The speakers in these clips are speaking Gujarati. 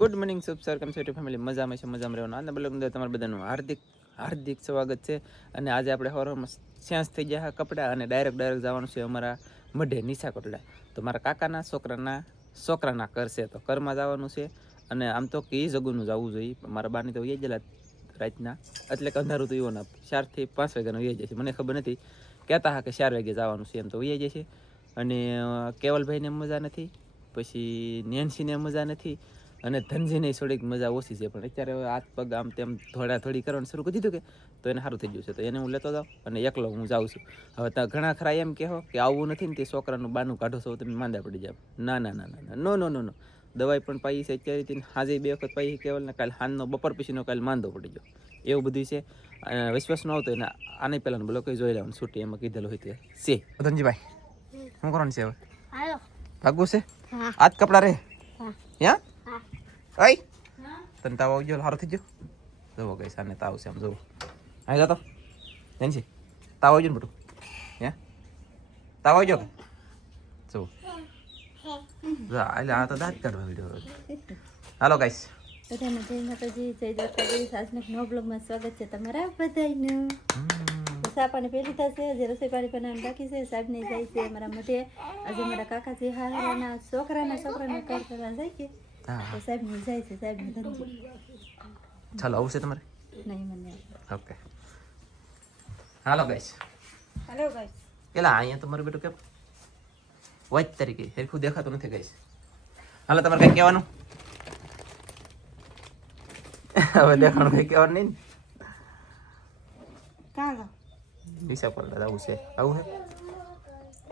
ગુડ મોર્નિંગ સબ સર કેમ છો ફેમિલી મજામાં છે મજામાં રહેવાનું આજના બ્લોગ અંદર તમારું બધાનું હાર્દિક સ્વાગત છે. અને આજે આપણે હવારમાં સેન્સ થઈ ગયા કપડાં અને ડાયરેક્ટ જવાનું છે અમારા મઢે નિશા કોટડા. તો મારા કાકાના છોકરાના ઘર છે, તો ઘરમાં જવાનું છે. અને આમ તો કે જગુનું જવું જોઈએ, મારા બાની તો ગયેલા રાતના, એટલે કે અંધારું તો એવો ના 4 થી 5 વાગ્યાનો વહી જાય છે. મને ખબર નથી, કહેતા હા કે 4 વાગે જવાનું છે, એમ તો વહી જાય છે. અને કેવલભાઈને મજા નથી, પછી નેન્સીને મજા નથી, અને ધનજીને થોડીક મજા ઓછી છે. પણ અત્યારે હાથ પગ આમ તેમ થોડી કરવાનું શરૂ કરી દીધું કે તો એને સારું થઈ ગયું છે. તો એને હું લેતો જાઉં અને એકલો હું જાઉં છું. હવે ત્યાં ઘણા ખરા એમ કહો કે આવવું નથી ને તે છોકરાનું બાનું કાઢો છો તમે માંદા પડી જાવ. ના ના ના ના નો નો નો નો દવાઈ પણ પાઈ છે અત્યારે, હાજે 2 વખત પાઈ કેવલને, કાલે હાનનો બપોર પછીનો કાલે માંદો પડી ગયો, એવું બધું છે. વિશ્વાસ ન આવતો એને આને પહેલાં બોલો કંઈ જોઈ લેવાનું છૂટી એમાં કીધેલું હોય તે છે. ધનજીભાઈ શું કરવાનું છે હવે? ભાગવું છે? આજ કપડા રે યા ઓય તને તાવ આવી ગયો, સારો થઈ ગયો? જુઓ ગઈ સાને તાવ છે, આમ જુઓ અહીં જતો ધનજી તાવ આવી ગયો ને બધું હે તાવ આવી ગયો કે જુઓ એટલે આ તો દાંત કાઢવા વિડીયો. હાલો ગાઈસ, બધાને જય માતાજી, જય દ્વારકાધીશ. આજના નવા બ્લોગમાં સ્વાગત છે તમારા બધાનું. ચા પાણી પી લીધા છે, જે રસોઈ પાણી બનાવવાનું બાકી છે. સાહેબને જાય છે અમારા મઢે. આજે મારા કાકાજી હારાના છોકરાના ઘર કરવા જાય છે, તો સાહેબને જાય છે. સાહેબને ધનજી ચાલો આવું છે તમારે? નહીં મને ઓકે હાલો ગાઈસ. Hello guys. પેલા અહીંયા તમારું બેટું કેમ વાચ તરીકે સરખું દેખાતું નથી ગાઈસ. હાલો તમારે કઈ કહેવાનું? હવે દેખાણું કઈ કહેવાનું નહીં ને? કાં દિશા પર આવું છે, આવું છે.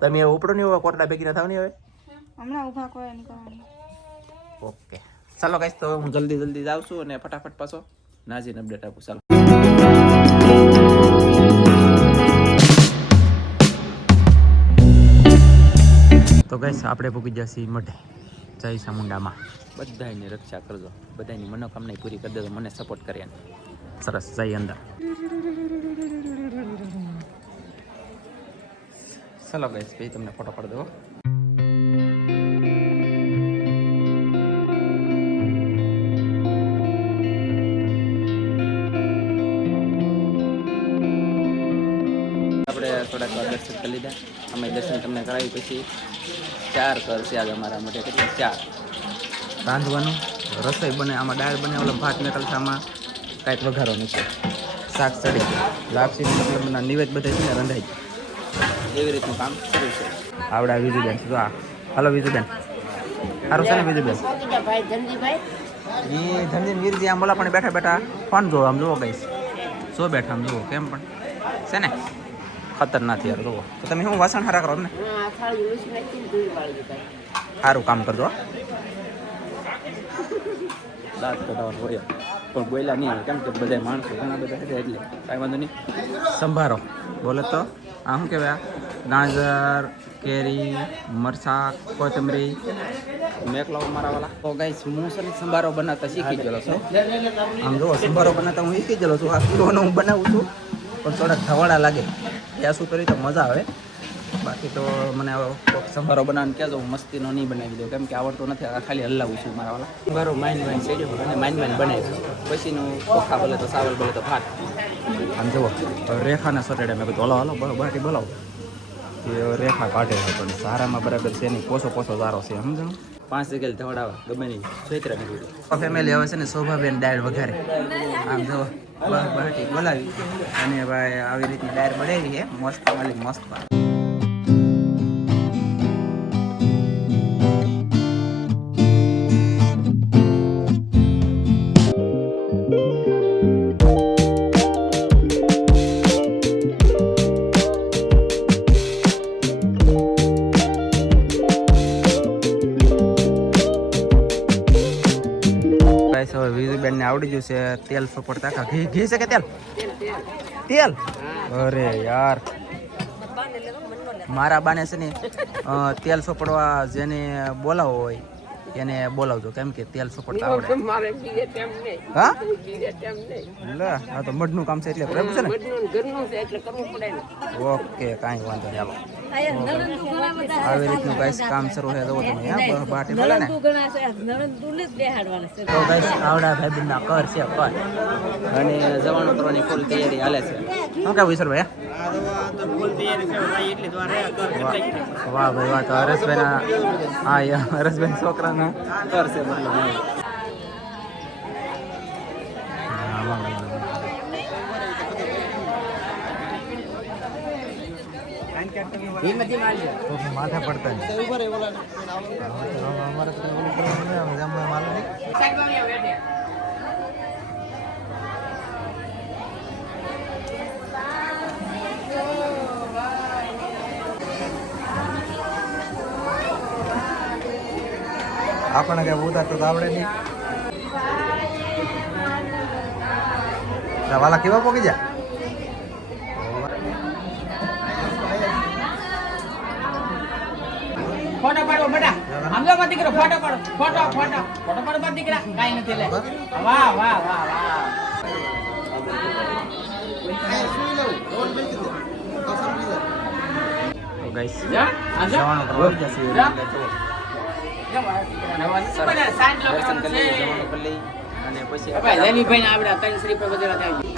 તમે ઉપડો નહીં હવે કોટડા ભેગી ના થાવ નહીં હવે હમણાં ઊભા કોઈ નીકળવાનું. ઓકે ચાલો ગાઈસ, તો હું જલ્દી જાઉં છું અને ફટાફટ પાછો નાજીને અપડેટ આપું. ચાલો તો ગાઈસ, આપણે પૂકી ગયા છીએ મઢે જય ચામુંડામાં. બધાની રક્ષા કરજો, બધાની મનોકામના પૂરી કરી દેજો, મને સપોર્ટ કર્યા. સરસ, જઈ અંદર. ચાલો ગાઈસ, ભાઈ તમને ફોટો પાડી દો. આપણે થોડાક વાર દર્શન કરી લીધા. અમે દર્શન તમને કરાવી પછી 4 કર છે આજે અમારા માટે. કેટલા? 4. રાંધવાનું રસોઈ બને, આમાં દાળ બને, ઓલો ભાત નીકળશે, આમાં કાંઈક વઘારવાનું છે, શાક ચડી, લાપસી મતલબના નિવેદ બધે છે ને રંધાઈ, એવી રીતનું કામ શરૂ છે. આવડા વિજુબેન જો આ. હાલો વિજુબેન, સારું છે ને વિજુબેન? એ ધનજી વીરજી આમ બોલા પણ બેઠા ફોન જોવો, આમ જુઓ ગઈશ શું બેઠા, આમ જુઓ કેમ પણ છે ને ખતરનાક યાર. જુઓ તો તમે શું વાસણ હારા કરો ને, સારું કામ કરજો. દાંત કઢાવવાનું હોય પણ બોલ્યા નહીં આવે, કેમ કે બધા માણસો ઘણા બધા છે એટલે કાંઈ વાંધો નહીં. સંભારો બોલે તો આ શું કહેવાય, ગાજર, કેરી, મરચાં, કોથમરી, મેકલાવ મારા વાલા. તો ગાઈસ, હું છે ને સંભારો બનાવતા શીખી ગયેલો છું. આમ જુઓ સંભારો બનાવતા હું શીખી ગયેલો છું. આ પીવાનો હું બનાવું છું, પણ થોડાક ધવાડા લાગે ત્યાં શું કરી તો મજા આવે. બાકી તો મને સંભારો બનાવવાનું કહેજો, હું મસ્તીનો નહીં બનાવી દઉં, કેમ કે આવડતો નથી, ખાલી હલાવું છું મારા વાલા. સંભારો માઇન સેડ્યો અને માઇન બનાવી પછીનું ચોખા બોલે તો ચાવલ બોલે તો ભાત. આમ જુઓ રેખાના સટેડે મેં કીધું હલો બાટી બોલાવો, એ રેખા કાઢે છે પણ સારામાં બરાબર છે નહીં, પોસો સારો છે, સમજો. 5 જગ્યાએ ધવડાવા ગમે નહીં છેતરા નહીં. ફેમિલી હવે છે ને શોભાબેન દાળ વઘારે, આમ જુઓ બાટી બોલાવી અને ભાઈ આવી રીતની દાળ બનાવી છે મસ્ત માલિક મસ્ત. હવે વિજયબેન ને આવડી ગયું છે તેલ સોપડતા. ઘી છે કે તેલ? અરે યાર, મારા બાને છે ને તેલ સોપડવા જેને બોલાવો હોય એને બોલાવજો કેમ કે તેલ સોપડતા આવડે હા લે આ તો મઢનું કામ છે એટલે બરાબર છે ને ઓકે કાંઈ વાંધો નહીં હાલો આવી રીતનું ગાઈસ કામ શરૂ છે તો તમે હા બાટી બોલે ને તો ગાઈસ આવડા ભાઈબંધના કર છે કર અને જવાનું કરવાની ફૂલ તૈયારી હાલે છે શું કહેવું ઈશ્વરભાઈ વાહ ભાઈ વાહ તો હરેશભાઈના હા હરેશભાઈ છોકરાના કર છે મતલબ માથા પડતા આપણને કઈ ઉતારતો તો આવડે નહીં વાલા કેવા પોકી જા ફોટો પાડો બેટા આમલો મત દીકરો ફોટો પાડો ફોટો પાડો મત દીકરા કાઈ નથી લે વાહ વાહ વાહ વાહ તો ગાઈસ જવાનું કરવા જશે દર્શન કરી લઈ જવાનું કરી લઈ અને પછી ભાઈ લેનીભાઈ ને આવડા 3 શ્રી પર બજાર આવી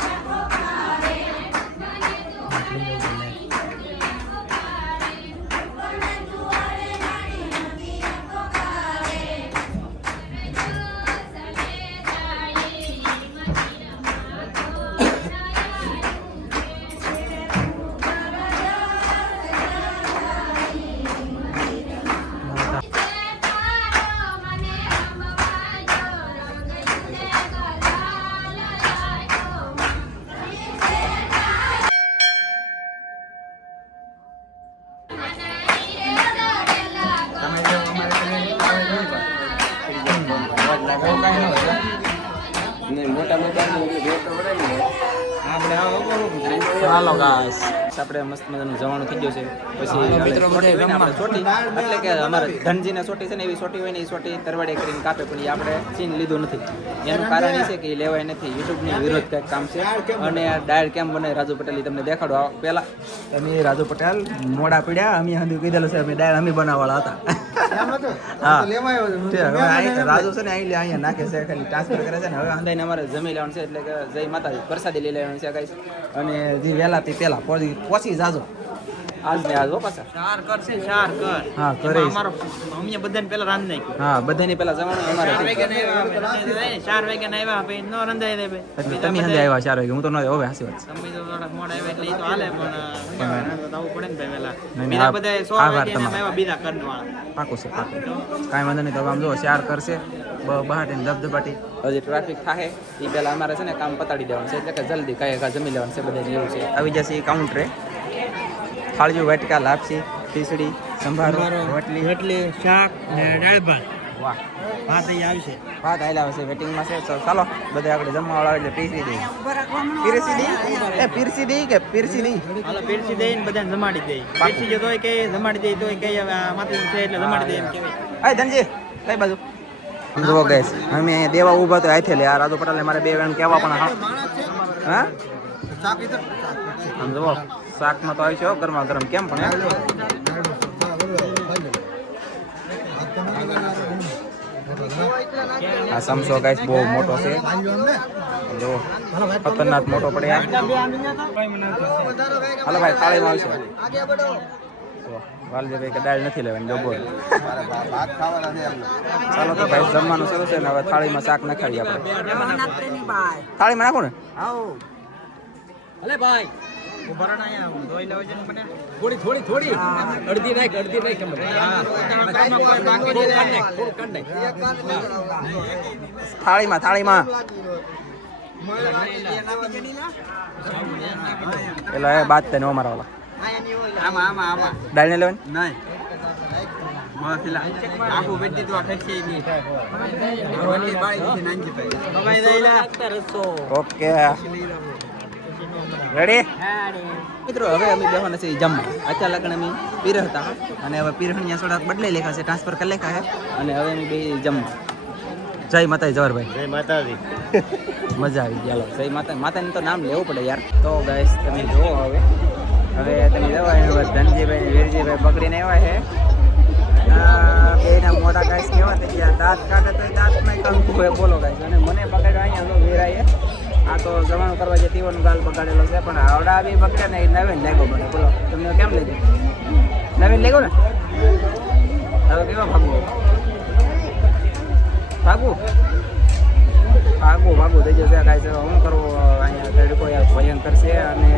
હાલો ગાઈસ આપણે મસ્ત મજાનું જવાનું થઈ ગયું છે પછી મિત્રો આપણે ચોટી એટલે કે અમારે ધનજીને ચોટી છે ને એવી ચોટી હોય ને એ ચોટી તરવાડે કરીને કાપે પણ એ આપણે સીન લીધું નથી એનું કારણ એ છે કે એ લેવાય નથી યુટ્યુબની વિરોધ કંઈક કામ છે અને આ ડાયર કેમ બને રાજુ પટેલ તમને દેખાડો પહેલા અમે રાજુ પટેલ મોડા પીડ્યા અમે હંધી કીધેલું છે અમે ડાયર અમે બનાવવાળા હતા હા રાજુ છે ને અહીંયા નાખે છે ખાલી ટ્રાન્સફર કરે છે ને હવે અંદાઈને અમારે જમી લેવાનું છે એટલે કે જય માતાજી પ્રસાદી લઈ લેવાનું છે ગાઈસ અને જે વહેલા તે પહેલા પહોંચી જાજો આજ ને આજ પાછા ચાર કર છે ચાર કર હા કરે અમારો અમે બધાને પહેલા રાંધ નાખ્યું હા બધાની પહેલા જવાનું અમારે 4 વાગે ને આવ્યા 4 વાગે ને આવ્યા પછી નો રંધાઈ દે ભાઈ એટલે તમે હંદે આવ્યા 4 વાગે હું તો ન હવે હાસી વાત તમે તો થોડા મોડા આવ્યા એટલે ઈ તો હાલે પણ આવું પડે ને ભાઈ વેલા નહીં, બીજા આ- બધા 100 આભાર વાગે ને તમારો. આવ્યા બીજા કરવાળા પાકું છે પાકું કાંઈ વાંધો નહીં તો હવે આમ જો 4 કરશે બહાટીને ધબધબાટી હજી ટ્રાફિક થાય એ પહેલા અમારે છે ને કામ પતાડી દેવાનું છે એટલે કે જલ્દી કાંઈ જમી લેવાનું છે બધા એવું છે આવી જશે એ કાઉન્ટરે થાળીઓ વાટકા લાપસી ખીચડી સંભારો રોટલી એટલે શાક ને દાળ ભાત વાહ ભાત અહીં આવશે ભાત આવેલા હશે વેટિંગમાં છે તો ચાલો બધા આપણે જમવાવાળા એટલે પીરસી દઈએ પીરસી દઈ એ પીરસી દઈ કે પીરસી નહીં હાલો પીરસી દઈને બધાને જમાડી દે પીરસી જો તોય કે જમાડી દે તોય કે હવે આ માથે છે એટલે જમાડી દે એમ કહેવાય અય ધનજી કઈ બાજુ જુઓ ગેસ અમે દેવા ઊભા તો આથે લે આ રાજુ પટેલે મારે બે વેણ કહેવા પણ હા આમ જુઓ શાકમાં તો આવી છે ગરમા ગરમ કેમ પણ આ સમસો ગાઈસ બહુ મોટો છે જો ખતરનાક મોટો પડે આ. હાલો ભાઈ થાળીમાં આવશે વાલજીભાઈ કે દાળ નથી લેવાની જો બોલ ચાલો તો ભાઈ જમવાનું શરૂ છે ને હવે થાળીમાં શાક નખાવી આપણે થાળીમાં નાખો ને અલે ભાઈ ઉભરણ આયા ધોઈ લેવા છે મને થોડી અડધી નાખ થાળીમાં એટલે એ બાદ તેને અમારા વાળા આમાં દાળ ને લેવાની નહીં આખું બેટી તો ઠેકશે નહીં ઓકે રેડી મિત્રો હવે અમે બેહવાના છે જમવા અત્યારે લગન અમે પીર હતા અને હવે પીરહણિયા થોડાક બદલાઈ લેખા છે ટ્રાન્સફર કરી લેખા છે અને હવે અમે બે જમવા જય માતાજી જવાહરભાઈ જય માતાજી. મજા આવી ગયા જય માતા માતાનું તો નામ લેવું પડે યાર તો ગાઈસ તમે જુઓ હવે તમે જવા હવે ધનજીભાઈ ને વીરજીભાઈ પકડીને આવ્યા છે બેના મોટા ગાઈસ કેવા થઈ ગયા દાંત કાઢે તો દાંતમાં કંકુ હોય બોલો ગાઈસ અને મને પકડ્યો અહીંયા તો વીરાએ આ તો જવાનું કરવા જે તીવાનું ગાલ બગાડેલો છે પણ આવડા બી બગડે ને એ નવીન લાગ્યો મને બોલો તમને કેમ લાગ્યું નવીન લાગ્યો ને હવે કેવા ભાગવું ભાગવું થઈ જશે કાંઈ છે શું કરવું અહીંયા તડકો ભયંકર છે અને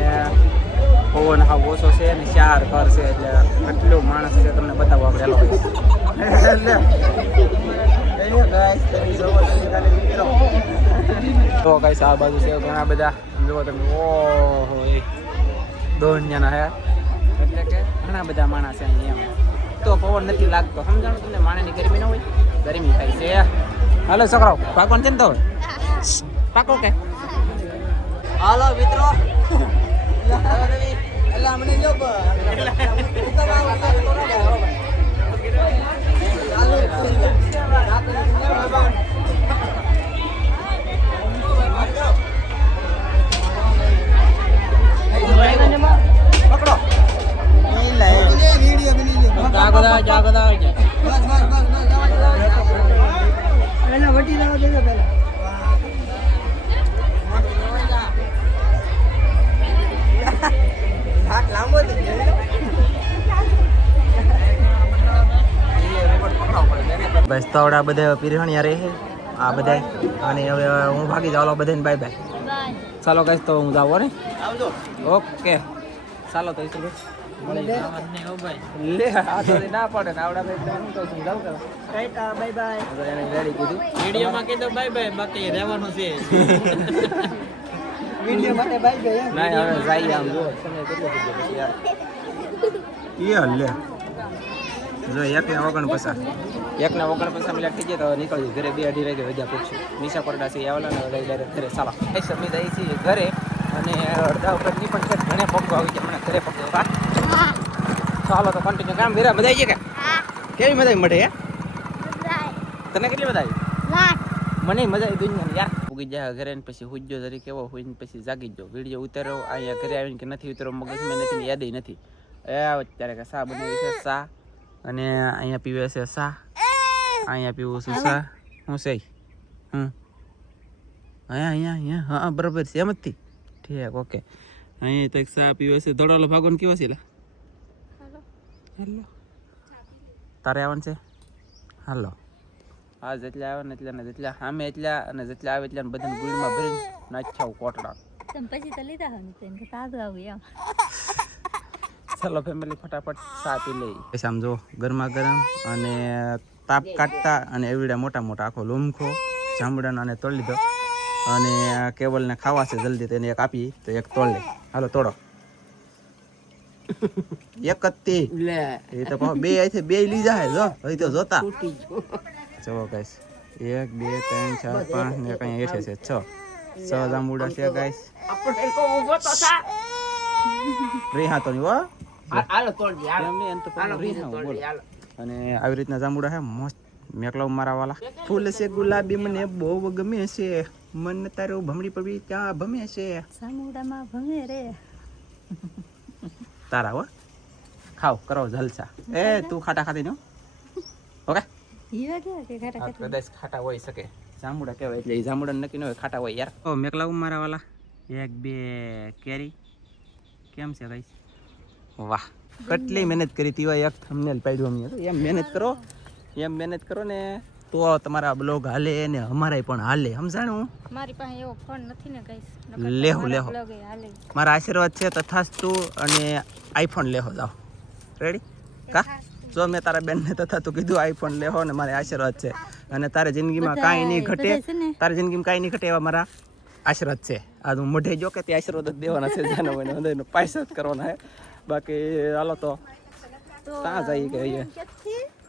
પવન હાવ ઓછો છે અને 4 ઘર છે એટલે કેટલું માણસ છે તમને બતાવો આપણે તો ગાઈસ આ બાજુ છે ઘણા બધા જુઓ તમે ઓહો દોનિયાના હે એટલે કે ઘણા બધા માણસ છે અહીંયા તો પવન નથી લાગતો સમજાણું તમને માણસની ગરમી ન હોય ગરમી થાય છે હાલો છોકરાઓ પાકવાનું છે ને તો પાકો કે હાલો મિત્રો પકડો જાગદા વટી લાવો દેજો પહેલા હાથ લાંબો બસ તો આવડા બધા પીરહણિયા રહે આ બધા અને હવે હું ભાગી જાવ બધાને બાય બાય ચાલો ગાઈસ તો હું જાવ ને આવજો ઓકે ચાલો તો ઈસુ લે આ તો ના પડે ને આવડા ભાઈ હું કહું છું જાવ કે ટાટા બાય બાય એને રેડી કીધું વિડિયોમાં કીધું બાય બાય બાકી રહેવાનું છે વિડિયો માટે બાય બાય ના હવે જાય આમ જો સમય કેટલો થઈ ગયો પછી યાર લે જો એકને 49 મિનિટ થઈ જાય તો નીકળી ઘરે 2:30 વાગે વજા પૂછ્યું નિશા પરડા છે આવેલા ને ડાયરેક્ટ ઘરે ચાલો અમે જઈએ છીએ ઘરે અને અડધા ઉપર ની પણ છે ઘણે પગો આવી ગયા મને ઘરે પગો ચાલો તો કન્ટિન્યુ કામ વિરા મજા આવી કે કેવી મજા આવી મળે હે તને કેટલી મજા આવી મને મજા આવી દુનિયાની યાર ઉગી જાય ઘરે ને પછી હુજ્જો જરી કેવો હોઈને પછી જાગી જ જાવ વિડીયો ઉતારો અહીંયા ઘરે આવીને કે નથી ઉતારો મગજમાં નથી યાદ નથી અત્યારે કે સા બનાવી છે સા અને અહીંયા પીવે છે સા અહીંયા પીવું છું સા હું છે અહીંયા હા બરાબર છે એમ જ થી ઠીક ઓકે અહીંયા તક સા પીવે છે ધોળાલો ભાગોને કેવો છે હેલો તારે આવવાનું છે હાલો હા જેટલા આવે ને એટલા ને જેટલા સામે એટલા અને જેટલા આવે એટલા બધાને ગુળમાં ભરીને નાખ્યા કોટડા તમે પછી તો લીધા હોય તેમ કે તાજું આવ્યું એમ ચાલો ફેમિલી ફટાફટ સા પી લઈ પછી આમ જો ગરમા ગરમ અને તાપ કાઢતા અને એવડા મોટા મોટા આખો લુમખો જાંબુડાનો અને તોડી લીધો અને કેવલને ખાવા છે જલ્દી તેને એક આપી તો એક તોડ લે હાલો તોડો એક જ તી એ તો બે આથી બે લઈ જાય જો હવે તો જોતા ચલો ગાઈસ 1 2 3 4 5 ને કઈ હેઠે છે 6 જાંબુડા છે ગાઈસ આપણે કો ઉભો તો થા રીહા તો ની હો હાલો તોડી હાલો એમને એમ તો હાલો રીહા બોલો તોડી હાલો અને આવી રીતના જાંબુડા છે મસ્ત મેકલાવ મારા વાલા ફૂલ છે ગુલાબી મને બહુ ગમે છે મન તારું ભમડી પડી ત્યાં ભમે છે સામુડામાં ભમે રે તારા હો ખાવ કરો જલસા એ તું ખાટા ખાતી નો ઓકે ઈવા કે ખાટા ખાટા કદાચ ખાટા હોઈ શકે જાંબુડા કહેવાય એટલે એ જાંબુડા નક્કી ન હોય ખાટા હોય યાર ઓ મેકલાવ મારા વાલા 1 2 કેરી કેમ છે ગાઈસ વાહ કેટલી મહેનત કરી તી એક થંબનેલ પાડ્યું અમે એમ મહેનત કરો ને તો તમારા બ્લોગ હાલે ને અમારાય પણ હાલે સમજાણું મારી પાસે એવો ફોન નથી ને ગાઈસ લેહો બ્લોગે હાલે મારા આશીર્વાદ છે તથાસ્તુ અને આઈફોન લેહો જાઓ રેડી કા જો મેં તારા બેનને તથાતું કીધું આઈફોન લેહો ને મારે આશીર્વાદ છે અને તારે જિંદગીમાં કાંઈ નહીં ઘટે તારી જિંદગીમાં કાંઈ નહીં ઘટે એવા મારા આશીર્વાદ છે આ હું મોઢે જો કે તે આશીર્વાદ જ દેવાના છે જાનો મને હૃદયનો પાયસ જ કરવાના છે બાકી હાલો તો ત્યાં જઈએ કે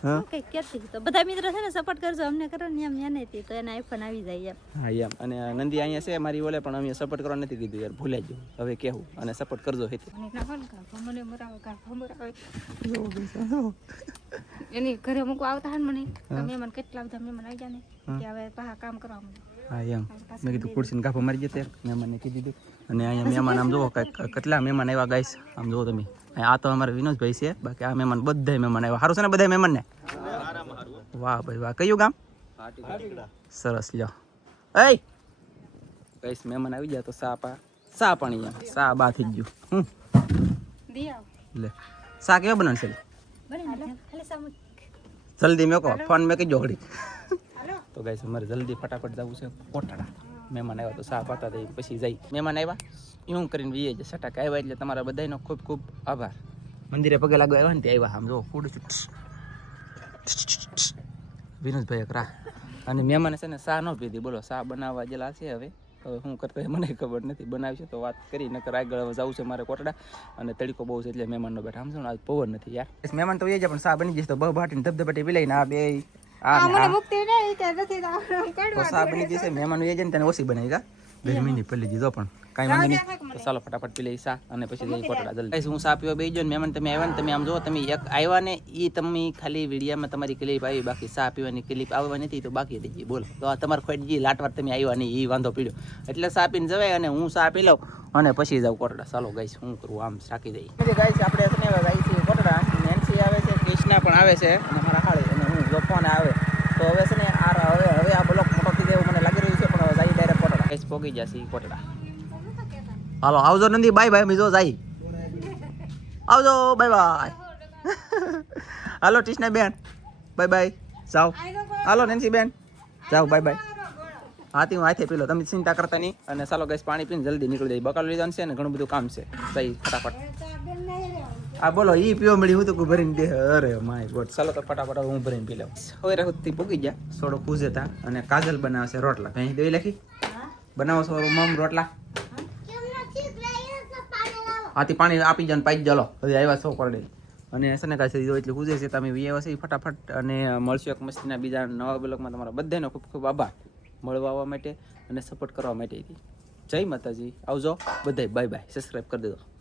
હા હું કંઈક કહેતી તો બધા મિત્રો છે ને સપોર્ટ કરજો અમને કરો ને એમ એને થી તો એના આઈફોન આવી જાય એમ હા એમ અને નંદી અહીંયા છે મારી ઓલે પણ અમે સપોર્ટ કરવા નથી કીધું યાર ભૂલાઈ ગયું હવે કેવું અને સપોર્ટ કરજો હેતી એની ઘરે મૂકવા આવતા હોય ને મને તો મહેમાન કેટલા બધા મહેમાન આવી ગયા ને કે હવે પાછા કામ કરવા મને હા એમ મેં કીધું ખુરશીને ગાફો મારી જતે મહેમાનને કીધી દીધું અને અહીંયા મહેમાન આમ જુઓ કાંઈક કેટલા મહેમાન આવ્યા ગાઈસ આમ જુઓ તમે આ તો અમારા વિનોદભાઈ છે બાકી આ મહેમાન બધા મહેમાન આવ્યા સારું છે ને બધા મહેમાનને વાહ ભાઈ વાહ કયું ગામ સરસ લ્યો એ ગાઈસ મહેમાન આવી ગયા તો સા પાણી એમ સા બા થઈ ગયું દી આવ લે સા કેવો બનાવશે બને ને ખાલી સામુ જલ્દી મેકો ફોન મેં કીધો ઘડી તો ગાઈસ અમારે જલ્દી ફટાફટ જવું છે કોટડા મહેમાન આવ્યા તો સા પાતા દઈ પછી જઈ મહેમાન આવ્યા એવું કરીને વીએ છે સટાક આવ્યા એટલે તમારા બધાનો ખૂબ ખૂબ આભાર મંદિરે પગે લાગવા આવ્યા ને તે આવ્યા આમ જો ફૂડ વિનોદભાઈ એકરા અને મહેમાને છે ને સા ન પીધી બોલો સા બનાવવા જેલા છે હવે શું કરતા મને ખબર નથી બનાવશે તો વાત કરી નકર આગળ હવે જવું છે મારે કોટડા અને તડકો બહુ છે એટલે મહેમાનનો બેઠા સમજો ને આજ પવન નથી યાર મહેમાન તો એ જ પણ સા બની જશે તો બહુ ભાટીને ધબધબાટી વિલાઈને આ બે તો સા બની જશે મહેમાન એ જ ને તેને ઓછી બનાવી કા ગરમીની પેલી દીધો પણ કાંઈ વાંધો નહીં તો ચાલો ફટાફટ પી લઈ સા અને પછી જઈ કોટડા જલ્દી હું સા પીવા બેસી જાઉં ને મહેમાન તમે આવ્યા ને તમે આમ જો તમે એક આવ્યા ને એ તમે ખાલી વિડીયામાં તમારી ક્લિપ આવી બાકી સા પીવાની ક્લિપ આવવા નથી તો બાકી થઈ ગઈ બોલો તો આ તમારે ખોટ જે લાટવાર તમે આવ્યા નહીં એ વાંધો પીડ્યો એટલે સા પીને જવાય અને હું સા પી લઉં અને પછી જાઉં કોટડા ચાલો ગાઈશ હું કરું આમ શાકી દઈ ગાઈશ આપણે છે ને ગાઈશ કોટડા નેન્સી આવે છે કૃષ્ણા પણ આવે છે અને મારા હાળે અને હું જો ફોન આવે તો હવે છે ને હવે આ બ્લોક મોટો થઈ જાય મને લાગી રહ્યું છે પણ હવે જાય ડાયરેક્ટ કોટડા ગાઈશ પોગી જશે કોટડા હાલો આવજો નંદી બાય બાય મીજો જાય આવજો બાય બાય હાલો ટીશના બેન બાય બાય જાઓ હાલો નેન્સી બેન જાઓ બાય બાય હાથી હું હાથે પીલો તમે ચિંતા કરતા નહીં અને ચાલો ગેસ પાણી પીને જલ્દી નીકળી જાય બકાલો લઈ જવાનું છે ને ઘણું બધું કામ છે સહી ફટાફટ આ બોલો ઈ પીવો મળી હું તો ભરીને દે અરે માય ગોડ ચાલો તો ફટાફટ હું ભરીને પી લઉં હવે રાહુલથી પૂગી ગયા થોડો ખુશ હતા અને કાજલ બનાવશે રોટલા કઈ દઈ લખી બનાવો છો મમ રોટલા હાથી પાણી આપી જાય ને પાઈ ચાલો હજી આવ્યા છો કરડે અને સને કાશે દીધો એટલે પૂજે છે તમે વી આવ્યા છે ફટાફટ અને મળશું એક મસ્તીના બીજા નવા બ્લોગમાં તમારા બધાનો ખૂબ ખૂબ આભાર મળવા આવવા માટે અને સપોર્ટ કરવા માટે જય માતાજી આવજો બધાય બાય બાય સબસ્ક્રાઈબ કરી દેજો